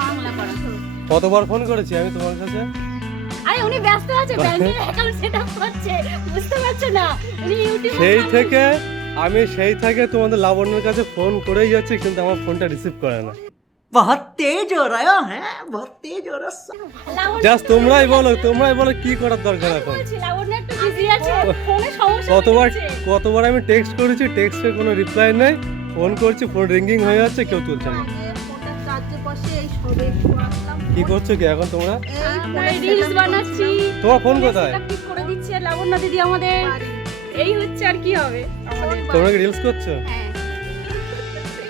বাংলা করা। কতবার ফোন করেছি আমি তোমার কাছে? আরে উনি ব্যস্ত আছে, ব্যাংকের অ্যাকাউন্ট সেটআপ করছে, বুঝতে পারছো না? উনি ইউটিউবে সেই থেকে তোমাদের লাবণ্যের কাছে ফোন করেই যাচ্ছি, কিন্তু আমার ফোনটা রিসিভ করে না। बहुत तेज हो रहा है बहुत तेज हो रहा है। জাস্ট তোমরাই বলো কি করার দরকার এখন? লাবণ্য একটু বিজি আছে, ফোনে সমস্যা কতবার আমি টেক্সট করেছি, টেক্সটের কোনো রিপ্লাই নেই, ফোন করছি, ফোন রিংগিং হয়ে যাচ্ছে, কেউ তুলছে না। কি করছো কি এখন তোমরা? আমরা রিলস বানাচ্ছি। তোমার ফোন কোথায়? সেটা ঠিক করে দিচ্ছে লাবণ্য দিদি আমাদের। এই হচ্ছে আর কি হবে আমাদের। তোমরা কি রিলস করছো? হ্যাঁ।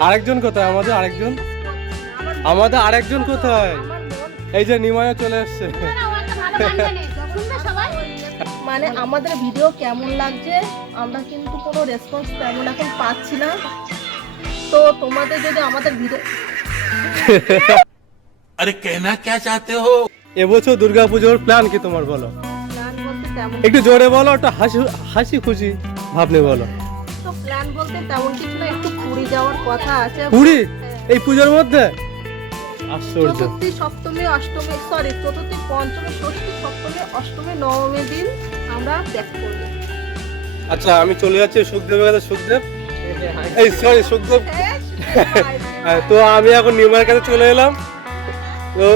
আরেকজন কোথায়? আমাদের আরেকজন কোথায়? এই যে নিমায়া চলে এসছে। ও একটা ভালো গান জানে, শুনবে সবাই? মানে আমাদের ভিডিও কেমন লাগছে আমরা কিন্তু কোনো রেসপন্স তেমন এখন পাচ্ছি না। তো তোমাদের যদি আমাদের ভিডিও अरे कहना क्या चाहते हो? এবছর দুর্গাপুজোর প্ল্যান কি তোমার বলো? প্ল্যান বলতে তেমন একটু জোরে বলো, একটা হাসি খুশি ভাব নিয়ে বলো। তো প্ল্যান বলতে তেমন কিছু না, একটু পুরী যাওয়ার কথা আছে। পুরী এই পূজার মধ্যে? আশ্চর্য। চতুর্থী সপ্তমী অষ্টমী চতুর্থী পঞ্চমী ষষ্ঠী সপ্তমী অষ্টমী নবমী দিন আমরা ব্যাক করব। আচ্ছা আমি চলে যাচ্ছি সুখদেবের কাছে। সুখদেব সুখদেব তো আমি এখন নিমার কাছে চলে এলাম। তো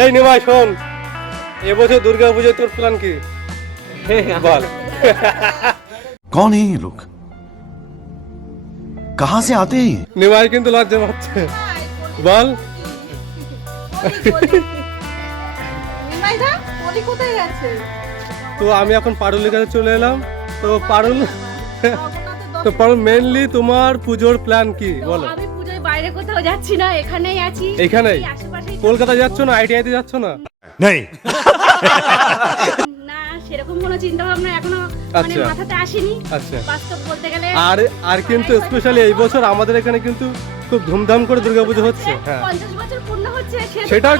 এই নিমাই শোন, এবছর দুর্গাপুজোয় তোর প্ল্যান কি বল? कौन है ये लोग? कहाँ से आते हैं? নিমাই কিন্তু লজ্জা পাচ্ছে, বল। নিমাইদা বলি কোথায় গেছে? তো আমি এখন পারুলের কাছে চলে এলাম। তো পারুল মেইনলি তোমার পুজোর প্ল্যান কি বলো? আমি পূজোয় বাইরে কোথাও যাচ্ছি না, এখানেই আছি। এখানেই? এই আশেপাশেই কলকাতা যাচ্ছ না? আইটিআইতে যাচ্ছ না? नहीं। না, সেরকম কোনো চিন্তা ভাবনা এখনো মানে আচ্ছা। মাথাতে আসেনি। আচ্ছা। বাস্তব বলতে গেলে আর কিন্তু স্পেশালি এই বছর আমাদের এখানে কিন্তু খুব ধুমধাম করে দুর্গাপুজো হচ্ছে। হ্যাঁ, 50 বছর পূর্ণ হচ্ছে, সেটাও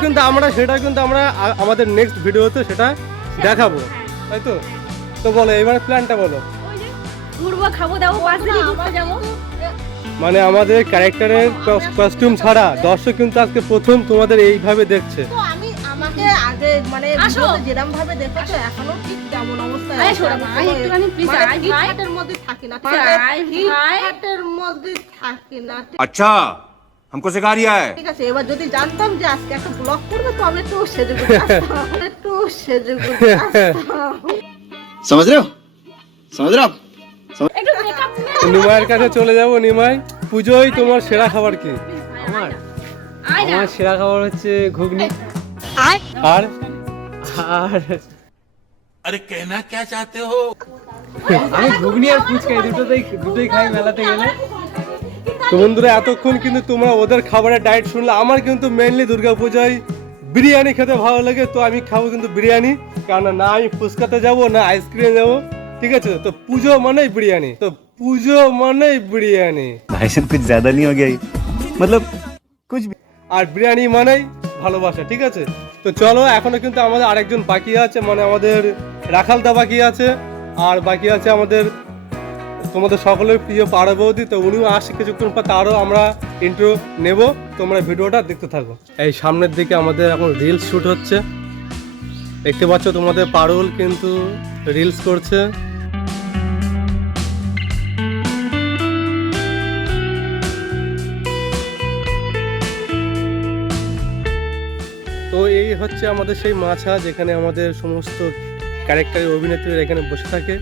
কিন্তু আমরা আমাদের নেক্সট ভিডিওতে সেটা দেখাবো, তাই তো? তো বলো এবার প্ল্যানটা বলো। ওই যে ঘুরবো, খাবো দাবো, 5 দিন ঘুরতে যাবো। মানে আমাদের ক্যারেক্টারের কস্টিউম ছাড়া দর্শক কিন্তু আজকে প্রথম তোমাদের এইভাবে দেখছে। তো আমাকে আগে মানে আসো। ভিডিওতে যেরকম ভাবে দেখেছো এখনো ঠিক তেমন অবস্থায় আয় আছে। শোনো, আমি আয় একটুখানি please, মানে আয়, হিট আয়। হাটের মধ্যে থাকি না, আয়, হিট আয়। হাটের মধ্যে থাকি না। अच्छा हमको सिखा रिया है। ঠিক আছে, এবার যদি জানতাম যে আজকে একটা ব্লগ করবে তো আমি একটু সেজেগুজে আসতাম। समझ रहे हो? समझ रहे हो आप? একটু মেকআপ নিমাইয়ের কাছে চলে যাব। নিমাই, পুজোয় তোমার সেরা খাবার কি? আমার সেরা খাবার হচ্ছে ঘুগনি আর আর अरे कहना क्या चाहते हो? আমি ঘুগনি আর ফুচকা এই দুটোই খাই মেলাতে গেলে। তো বন্ধুরা এতক্ষণ কিন্তু তোমরা ওদের খাবারের ডায়েট শুনলে। আমার কিন্তু মেইনলি দুর্গাপূজায় বিরিয়ানি খেতে ভালো লাগে, তো আমি খাবো কিন্তু বিরিয়ানি। কারণ না আমি ফুচকাতে যাব না আইসক্রিমে যাব, ঠিক আছে? তো পুজো মানেই বিরিয়ানি, भाई साहब कुछ ज्यादा नहीं हो गया ये? मतलब कुछ भी। আর বিরিয়ানি মানেই ভালোবাসা, ঠিক আছে? তো চলো, এখনো কিন্তু আমাদের আরেকজন বাকি আছে, মানে আমাদের রাখালদা বাকি আছে, আর বাকি আছে আমাদের তোমাদের সকলের প্রিয় পাড়া বৌদি। তো উনিও আসছে কিছুক্ষণ পর, তারও আমরা ইন্ট্রো নেব, তোমরা ভিডিওটা দেখতে থাকো। এই সামনের দিকে আমাদের এখন রিলস শুট হচ্ছে, দেখতে পাচ্ছ তোমাদের পারুল কিন্তু রিলস করছে। তো এই হচ্ছে আমাদের সেই মাছা, যেখানে আমাদের সমস্ত ক্যারেক্টারের অভিনেত্রীরা এখানে বসে থাকে।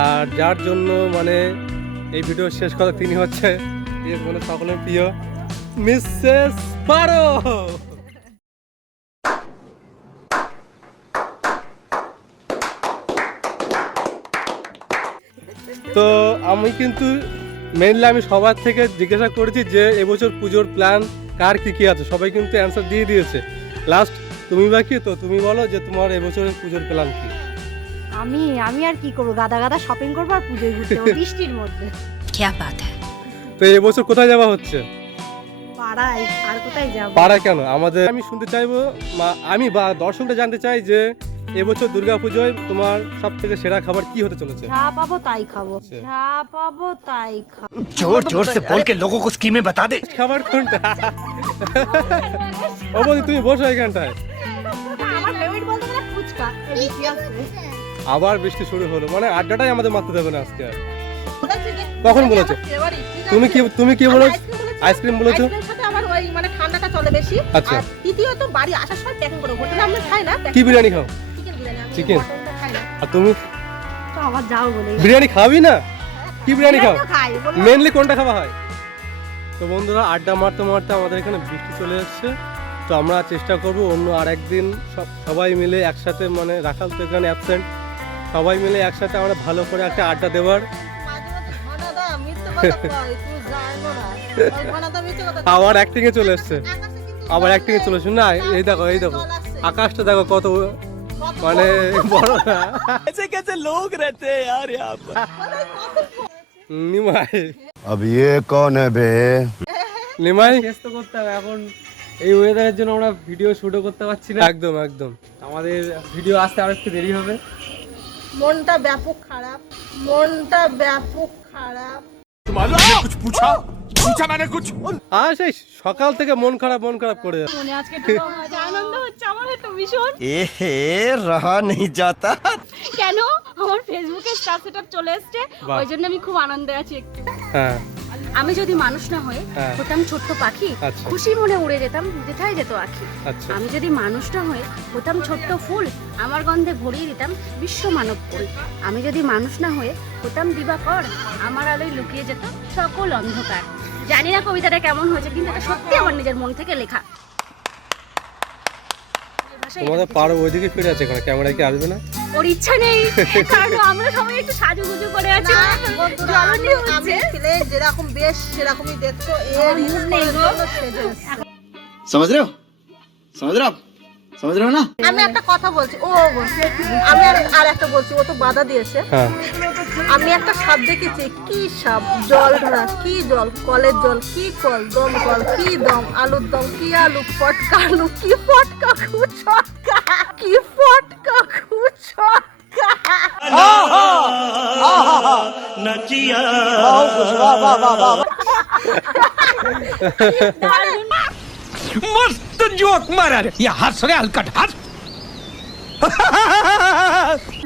আর যার জন্য মানে এই ভিডিও শেষ কথা তিনি হচ্ছে মানে সকলের প্রিয় মিসেস পারো। তো আমি কিন্তু মেইনলি আমি সবার থেকে জিজ্ঞাসা করেছি যে এবছর পুজোর প্ল্যান কার কি আছে, সবাই কিন্তু অ্যান্সার দিয়ে দিয়েছে। লাস্ট তুমি বাকি, তো তুমি বলো যে তোমার এবছরের পুজোর প্ল্যান কি? আমি আর কি করবো, গাদা শপিং করবো আর পুজোয় ঘুরতে যাবো বৃষ্টির মধ্যে। তো এবছর কোথায় যাওয়া হচ্ছে? পাড়ায়, আর কোথায় যাবো? পাড়া কেন? আমাদের আমি শুনতে চাইবো, আমি বা দর্শকরা জানতে চাই যে এবছর দুর্গাপুজোয় তোমার সব থেকে সেরা খাবার কি হতে চলেছে? যা পাবো তাই খাবো, যা পাবো তাই খাবো। जोर जोर से बोल के लोगों को स्कीमें बता दे। খাবার কোনটা? ও বৌদি তুমি বসো এখানটায়। আমার ফেভারিট বলতে গেলে ফুচকা। এদিকে আছে। আবার বৃষ্টি শুরু হলো, মানে আড্ডাটাই আমাদের মারতে দেবে না আজকে আর। বলেছে যে কখন বলেছে? favorite, ঠিক আছে? তুমি কি আমি বলেছো? আইসক্রিম আইসক্রিম বলেছো? আইসক্রিমের সাথে আমার ওই মানে ঠান্ডাটা চলে বেশি। আচ্ছা। আর তৃতীয়ত বাড়ি আসার সময় প্যাকিং করে হোটেলে আমরা খাই না। কি বিরিয়ানি খাও? চিকেন বিরিয়ানি আমি Chicken? মটনটা খাই না। আর তুমি তো আমার যাও বলে। বিরিয়ানি খাবি না? কি বিরিয়ানি খাও? বিরিয়ানিও খাই, বললাম। মেনলি কোনটা খাওয়া হয়? তো বন্ধুরা আড্ডা মারতে মারতে আমাদের এখানে বৃষ্টি চলে এসেছে। তো আমরা চেষ্টা করব অন্য আরেকদিন সবাই মিলে একসাথে, মানে রাখাল তো এখানে অ্যাবসেন্ট, সবাই মিলে একসাথে আমরা ভালো করে একটা আড্ডা দেওয়ার। মাঝে মাঝে ঘনাদা মিথ্যে কথা কয়, তুই জানো না। ওই ঘনাদা মিথ্যে কথা কয়। আবার অ্যাক্টিং এ চলে এসেছে, আকাশে কিন্তু আবার জল অ্যাক্টিং এ নেই। চলে এসেছে। না এই দেখো জল আসছে। আকাশটা দেখো কত কত মানে বড় না। নিমাই अब ये कौन है बे? নিমাই শেষ তো করতে হবে এখন। এই ওয়েদারের জন্য আমরা ভিডিও শুটও করতে পারছি না। একদম একদম। আমাদের ভিডিও আসতে আরো একটু দেরি হবে। মনটা ব্যাপক খারাপ, মনটা ব্যাপক খারাপ। আর সেই সকাল থেকে মন খারাপ করে যাচ্ছে। মনে আজকে একটু মজা আনন্দ হচ্ছে আমার একটু ভীষণ। रहा नहीं जाता। কেন আমার ফেসবুকে স্টার সেটআপ চলে এসেছে, বাহ। ওই জন্য আমি খুব আনন্দে আছি একটু। হ্যাঁ আমি যদি মানুষ না হয়ে হ্যাঁ। হতাম ছোট্ট পাখি, আচ্ছা। খুশি মনে উড়ে যেতাম যেথায় যেত আখি। আচ্ছা আমি যদি মানুষ না হয়ে হতাম ছোট্ট ফুল, আমার গন্ধে ভরিয়ে দিতাম বিশ্ব মানব কুল। আমি যদি মানুষ না হয়ে হতাম দিবাকর, আমার আলোয় লুকিয়ে যেত সকল অন্ধকার। জানি না কবিতাটা কেমন হয়েছে, কিন্তু এটা সত্যি আমার নিজের মন থেকে লেখা। তোমাদের পারো ওইদিকে ফিরে আছে, এখানে ক্যামেরায় কি আসবে না? ওর ইচ্ছা নেই, কারণ আমরা সবাই একটু সাজুগুজু করে আছি। না, বন্ধুরা, জ্বালানি আমি হচ্ছে। ছেলে যেরকম বেশ সেরকমই দেখতো। এর আমার ইউজ মুড নেই করার গো। জন্য সেজে এসছে। समझ रहे हो? समझ रहे हो आप? समझ रहे हो ना? আমি একটা কথা বলছি, ও বলছে, আমি আর একটা বলছি, ও তো বাধা দিয়েছে। হ্যাঁ আমি একটা সাপ দেখেছি, কি সাপ, জল ধরা, কি জল, কলের জল, কি কল, দম কল, কি দম, আলুর দম, কি আলু, ফটকা আলু, কি ফটকা ছটকা, কি ফটকা ছটকা।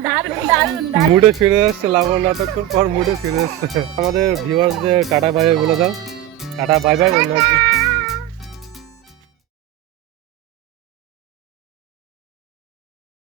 দারুণ দারুণ মুডে ফিরে আসছে, লাবণ নাটকের পর মুডে ফিরে আসছে। আমাদের ভিউয়ার্সদের টাটা বাই বাই বলে দাও। Tata bye bye.